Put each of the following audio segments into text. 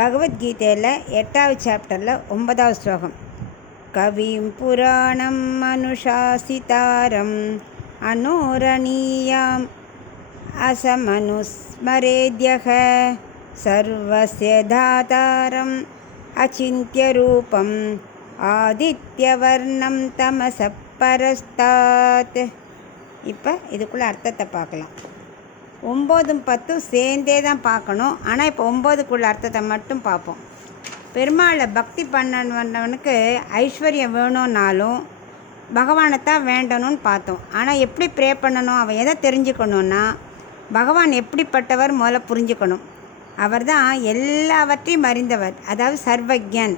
பகவத்கீதையில் 8வது சாப்டரில் 9வது ஸ்லோகம். கவிம் புராணம் அனுசாசிதாரம் அனோரணீயாம் அசமனுஸ்மரேத்யஹ சர்வஸ்ய தாதாரம் அச்சிந்த்ய ரூபம் ஆதித்யவர்ணம் தமசப் பரஸ்தாத். இப்போ இதுக்குள்ளே அர்த்தத்தை பார்க்கலாம். 9, 10 சேர்ந்தே தான் பார்க்கணும். ஆனால் இப்போ 9க்குள்ள அர்த்தத்தை மட்டும் பார்ப்போம். பெருமாளை பக்தி பண்ணவனுக்கு ஐஸ்வர்யம் வேணும்னாலும் பகவானைத்தான் வேண்டணும்னு பார்த்தோம். ஆனால் எப்படி ப்ரே பண்ணணும், அவன் எதை தெரிஞ்சுக்கணுன்னா பகவான் எப்படிப்பட்டவர் முதல்ல புரிஞ்சுக்கணும். அவர் தான் எல்லாவற்றையும் அறிந்தவர், அதாவது சர்வஜன்.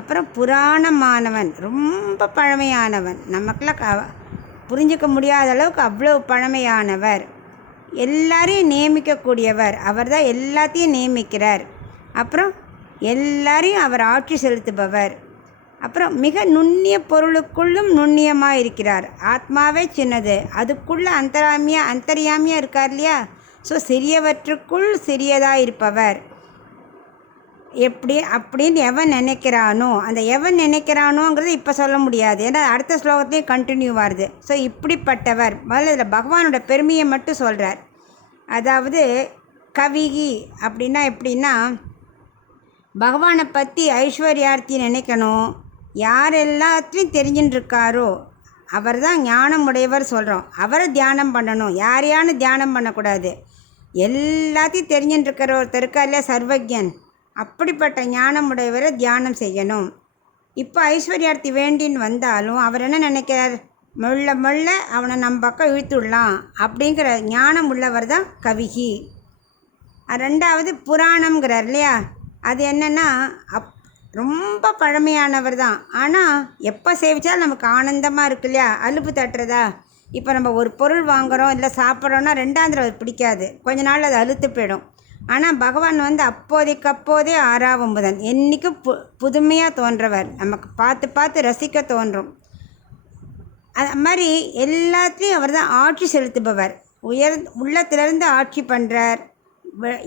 அப்புறம் புராணமானவன், ரொம்ப பழமையானவன், நமக்கெல்லாம் புரிஞ்சிக்க முடியாத அளவுக்கு அவ்வளோ பழமையானவர். எல்லாரையும் நியமிக்கக்கூடியவர், அவர் தான் எல்லாத்தையும் நியமிக்கிறார். அப்புறம் எல்லாரையும் அவர் ஆட்சி செலுத்துபவர். அப்புறம் மிக நுண்ணிய பொருளுக்குள்ளும் நுண்ணியமாக இருக்கிறார். ஆத்மாவே சின்னது, அதுக்குள்ளே அந்தரியாமியாக இருக்கார் இல்லையா. ஸோ சிறியவற்றுக்குள் சிறியதாக இருப்பவர். எப்படி அப்படின்னு எவன் நினைக்கிறானோ, அந்த எவன் நினைக்கிறானோங்கிறது இப்போ சொல்ல முடியாது, ஏன்னா அடுத்த ஸ்லோகத்தையும் கண்டினியூ வருது. ஸோ இப்படிப்பட்டவர் முதல்ல இதில் பகவானோட பெருமையை மட்டும் சொல்கிறார். அதாவது கவிகி அப்படின்னா எப்படின்னா, பகவானை பற்றி ஐஸ்வர்யார்த்தி நினைக்கணும். யார் எல்லாத்தையும் தெரிஞ்சுட்டு இருக்காரோ அவர் தான் ஞானம் உடையவர் சொல்கிறோம். அவரை தியானம் பண்ணணும், யாரையானு தியானம் பண்ணக்கூடாது. எல்லாத்தையும் தெரிஞ்சுட்டு இருக்கிற ஒருத்தர் இருக்கா இல்லையா, சர்வஜன், அப்படிப்பட்ட ஞானமுடையவரை தியானம் செய்யணும். இப்போ ஐஸ்வர்யார்த்தி வேண்டின்னு வந்தாலும் அவர் என்ன நினைக்கிறார், மெல்ல மெல்ல அவனை நம்ம பக்கம் இழுத்துடலாம் அப்படிங்கிற ஞானம் உள்ளவர் தான் கவிகி. 2வது புராணம்ங்கிறார் இல்லையா, அது என்னென்னா ரொம்ப பழமையானவர் தான். ஆனால் எப்போ சேவிச்சாலும் நமக்கு ஆனந்தமாக இருக்கு இல்லையா, அலுப்பு தட்டுறதா. இப்போ நம்ம ஒரு பொருள் வாங்குகிறோம் இல்லை சாப்பிட்றோன்னா 2ஆம் தடவை பிடிக்காது, கொஞ்ச நாள் அது அலுத்து போயிடும். ஆனால் பகவான் அப்போதே ஆறாவம்புதன், என்றைக்கும் புதுமையாக தோன்றவர், நமக்கு பார்த்து பார்த்து ரசிக்க தோன்றும். அது மாதிரி எல்லாத்துலேயும் அவர் தான் ஆட்சி செலுத்துபவர். உள்ளத்திலேருந்து ஆட்சி பண்ணுறார்,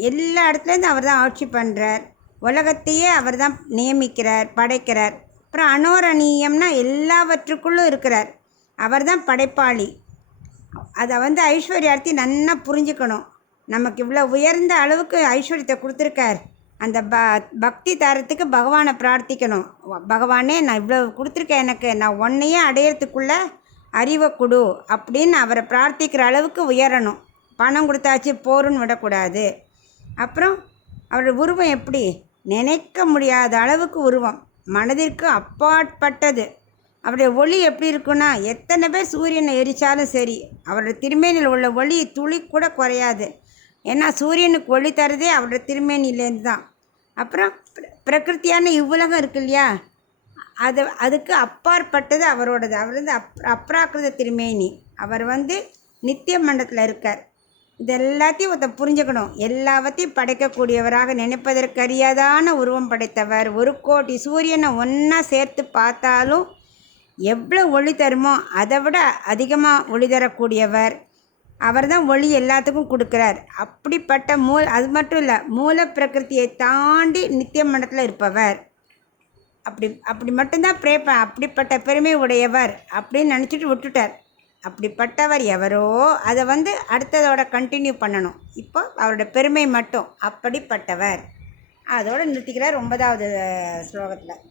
எல்லா இடத்துலேருந்து அவர் தான் ஆட்சி பண்ணுறார். உலகத்தையே அவர் தான் நியமிக்கிறார், படைக்கிறார். அப்புறம் அனோரணீயம்னா எல்லாவற்றுக்குள்ளும் இருக்கிறார், அவர் தான் படைப்பாளி. அதை ஐஸ்வர்யார்த்தி நன்னா புரிஞ்சுக்கணும். நமக்கு இவ்வளோ உயர்ந்த அளவுக்கு ஐஸ்வர்யத்தை கொடுத்துருக்கார். அந்த பக்தி தரத்துக்கு பகவானை பிரார்த்திக்கணும். பகவானே, நான் இவ்வளோ கொடுத்துருக்கேன், எனக்கு நான் உன்னையே அடையிறதுக்குள்ளே அறிவை கொடு அப்படின்னு அவரை பிரார்த்திக்கிற அளவுக்கு உயரணும். பணம் கொடுத்தாச்சு போருன்னு விடக்கூடாது. அப்புறம் அவரோட உருவம் எப்படி, நினைக்க முடியாத அளவுக்கு உருவம், மனதிற்கு அப்பாற்பட்டது. அவருடைய ஒளி எப்படி இருக்குன்னா, எத்தனை பேர் சூரியனை எரித்தாலும் சரி அவருடைய திருமேனியில் உள்ள ஒளி துளி கூட குறையாது. ஏன்னா சூரியனுக்கு ஒளி தரதே அவருடைய திருமேனிலேருந்து தான். அப்புறம் பிரகிருத்தியான இவ்வுலகம் இருக்கு இல்லையா, அதுக்கு அப்பாற்பட்டது அவரோடது. அவர் அப்ராக்கிருத திருமேனி. அவர் நித்திய மண்டலத்தில் இருக்கார். இது எல்லாத்தையும் ஒருத்தர் புரிஞ்சுக்கணும். எல்லாவற்றையும் படைக்கக்கூடியவராக, நினைப்பதற்கரியாதான உருவம் படைத்தவர். 1 கோடி சூரியனை ஒன்றா சேர்த்து பார்த்தாலும் எவ்வளோ ஒளி தருமோ அதை விட அதிகமாக ஒளி தரக்கூடியவர். அவர் தான் ஒளி எல்லாத்துக்கும் கொடுக்குறார். அப்படிப்பட்ட அது மட்டும் இல்லை, மூல பிரகிருத்தியை தாண்டி நித்திய மண்டலத்தில் இருப்பவர். அப்படி மட்டும்தான் அப்படிப்பட்ட பெருமை உடையவர் அப்படின்னு நினச்சிட்டு விட்டுட்டார். அப்படிப்பட்டவர் எவரோ அதை அடுத்ததோட கண்டினியூ பண்ணணும். இப்போ அவரோட பெருமை மட்டும் அப்படிப்பட்டவர் அதோடு நிறுத்திக்கிறார் 9வது ஸ்லோகத்தில்.